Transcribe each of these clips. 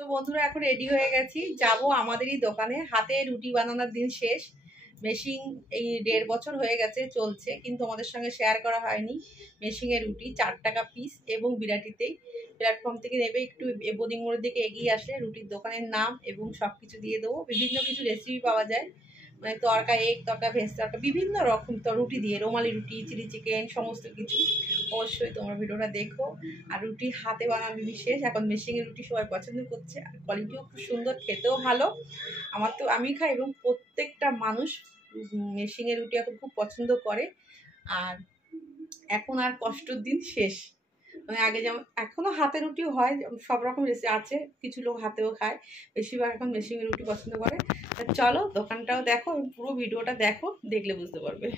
তো বন্ধুরা এখন রেডি হয়ে গেছি, যাব আমাদেরই দোকানে। হাতে রুটি বানানোর দিন শেষ। মেশিন এই 1.5 বছর হয়ে গেছে চলছে, কিন্তু আমাদের সঙ্গে শেয়ার করা হয়নি। মেশিনের রুটি 4 টাকা পিস এবং বিরাটিতেই প্ল্যাটফর্ম থেকে নেবে, একটু বোদিং মোড়ের দিকে এগিয়ে আসলে রুটির দোকানের নাম এবং সব কিছু দিয়ে দেবো। বিভিন্ন কিছু রেসিপি পাওয়া যায়, মানে তড়কা, এগ তড়কা, ভেজ তড়কা, বিভিন্ন রকম রুটি দিয়ে, রুমালি রুটি, চিলি চিকেন, সমস্ত কিছু। অবশ্যই তোমরা ভিডিওটা দেখো। আর রুটি হাতে বানানো বিশেষ, এখন মেশিনের রুটি সবাই পছন্দ করছে, আর কোয়ালিটিও খুব সুন্দর, খেতেও ভালো। আমার তো আমি খাই এবং প্রত্যেকটা মানুষ মেশিনের রুটি এখন খুব পছন্দ করে। আর এখন আর কষ্টর দিন শেষ, মানে আগে যেমন এখনও হাতে রুটিও হয়, সব রকম রেসিপি আছে, কিছু লোক হাতেও খায়, বেশিরভাগ এখন মেশিনের রুটি পছন্দ করে। চলো দোকানটাও দেখো এবং পুরো ভিডিওটা দেখো, দেখলে বুঝতে পারবে।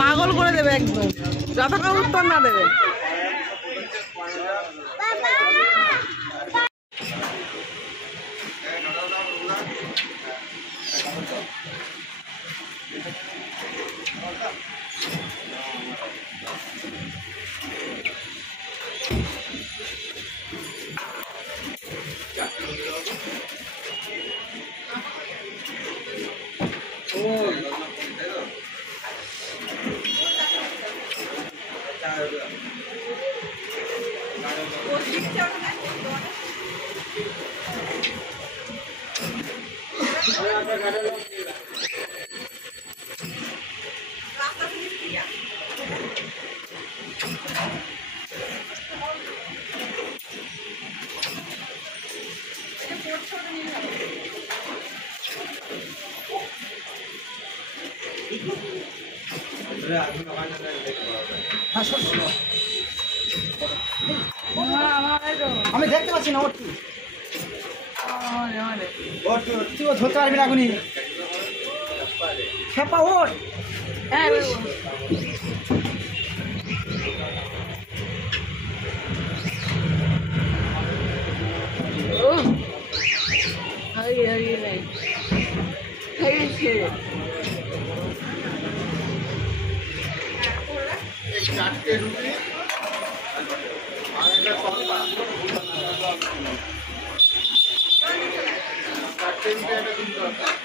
পাগল করে দেবে একদম, যতক্ষণ উত্তর না দেবে। আমি দেখতে পাচ্ছি না, ওর তুই ধরতে পারবি না এখনই, খেপা ওর। চারটে রুটি আর একটা তড়কা, চারটে রুটি একটা ডিম তড়কা।